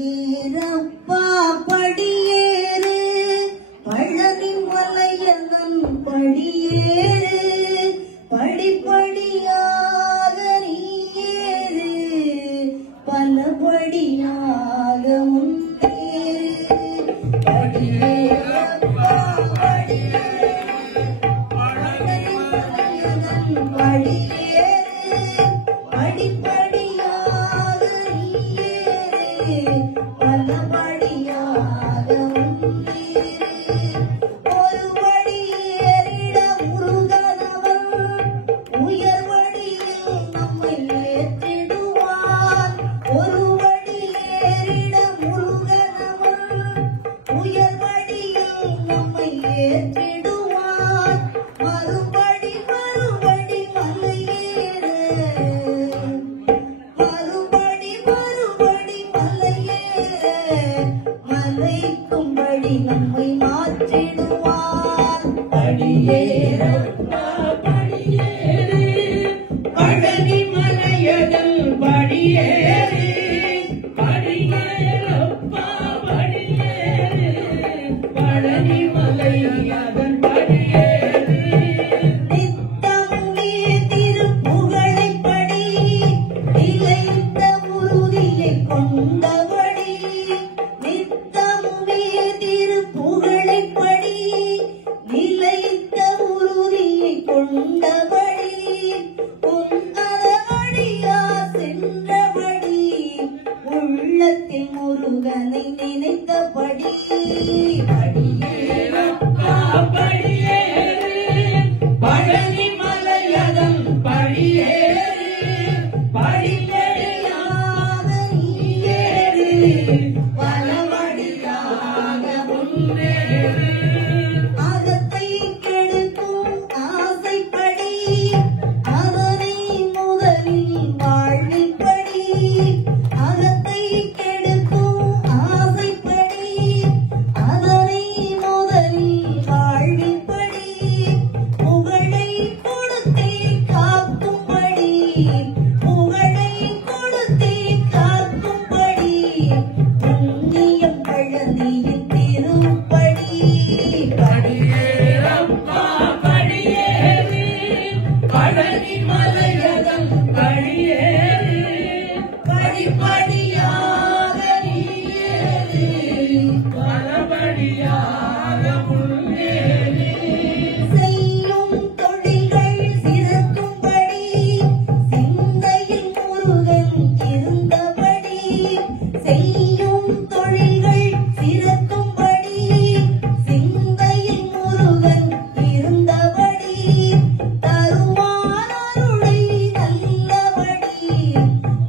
படியேறப்பா படியேறு பழனி மலையனன் படியேறு படிப்படியாக நீயேறு பலபடியாக முன்னேறு படியேறப்பா படியேறு பழனி மலையனன் படியேறு படிப்படியாக நீயேறு பலபடியாக முன்னேறு ஒரு வழி ஏறிட முருகனவன் உயர் வழியில் நம்மை ஏற்றிடுவான் ஒரு வழி ஏறிட முருகனவன் உயர் வழியில் நம்மை ஏற்றிடுவான் மறுபடி மறுபடி மலையேறு மறுபடி மறுபடி மலையேறு மலைக்கும்படி நம்மை மாற்றிடுவான் படியேறப்பா படியேறு பழனி மலையனன் படியேறு படியேறப்பா படியேறு பழனி மலையனன் படியேறு நித்தம் நீ திருப்புகழைப் படி நிலைத்த உறுதியை கொண்டபடி நித்தம் நீ திருப்புகழைப் படி நிலைத்த உறுதியை கொண்டபடி உன்னத வழியா சென்றபடி உள்ளத்தில் முருகனை நினைத்தபடி படியேறப்பா படியேறு பழனி மலையனன் படியேறு படிப்படியாக நீயேறு பலபடியாக முன்னேறு அகத்தை கெடுக்கும் ஆசைப்படி அதனை முதலில் வாழ்விப்படி அகத்தை கெடுக்கும் ஆசைப்படி அதனை முதலில் வாழ்விப்படி புகழை கொடுத்தே காக்கும்படி புகழை கொடுத்தே காக்கும்படி புண்ணியம் பழனியின் திருப்படி படியேறப்பா படியேறு பழனி மலையனன் படியேறு படிப்படியாக நீயேறு பலபடியாக முன்னேறு செய்யும் தொழில்கள் சிறக்கும்படி சிந்தையில் முருகன் இருந்தபடி செய்யும் தொழில்கள் சிறக்கும்படி சிந்தையில் முருகன் இருந்தபடி தருவான் அருளை நல்லபடி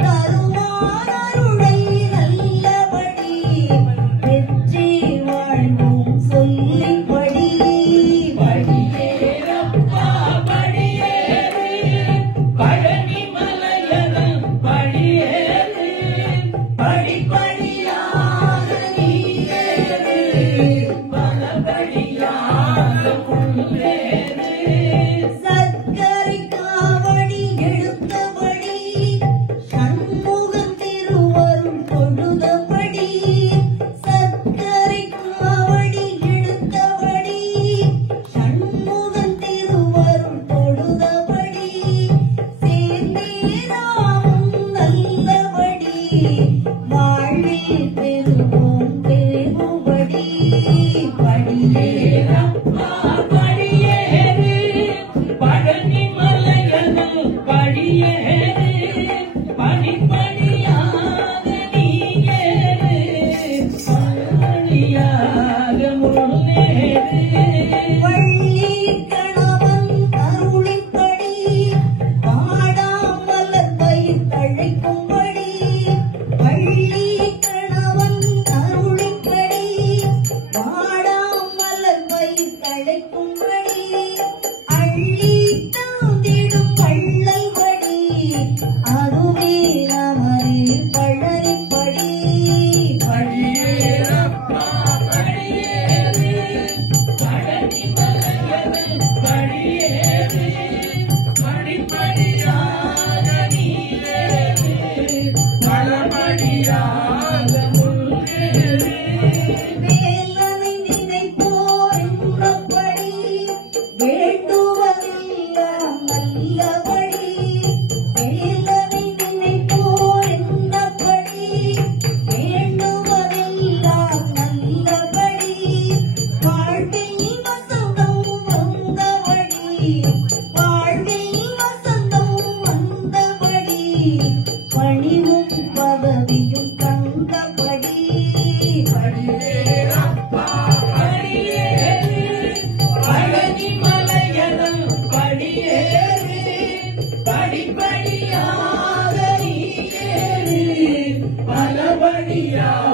தருவான் அருளை நல்லபடி வெற்றி வாழ்வும் சொல்லிப்படி படியேறப்பா படியேறு பழனி மலையனன் படியேறு படிப்படியாக நீயேறு பலபடியாக முன்னேறு சர்க்கரை காவடி எடுத்தபடி சண்முகன் திருவருள் தொழுதபடி சர்க்கரை காவடி எடுத்தபடி சண்முகன் திருவருள் தொழுதபடி சேர்ந்தேராமும் நல்லபடி வாழ்வில் பெறுவோம் பெறுபடி படியேறப்பா படியேறு பழனி மலையனன் படியேறு படிப்படியாக நீயேறு பலபடியாக முன்னேறு வள்ளி கணவன் அருளிப்படி பாடாமலர் பயிர் தழைக்கும்படி வள்ளி கணவன் படியா